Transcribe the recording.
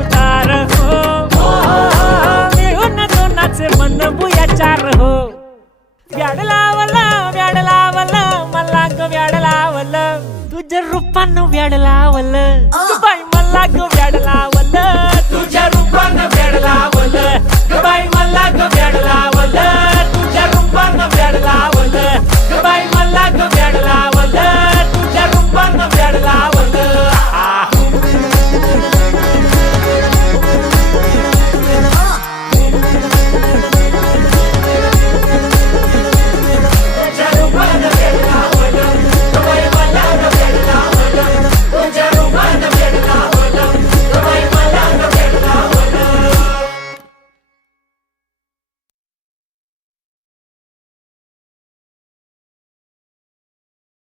उतार हो मिळून दोनाचे बनवूया चार हो व्याड लावलं मला ग व्याड लावलं तुझ्या रूपानं व्याड लावलं बाई मला ग व्याड लावलं तुझ्या रूपानं व्याड लावलं बाई मला ग व्याड लावलं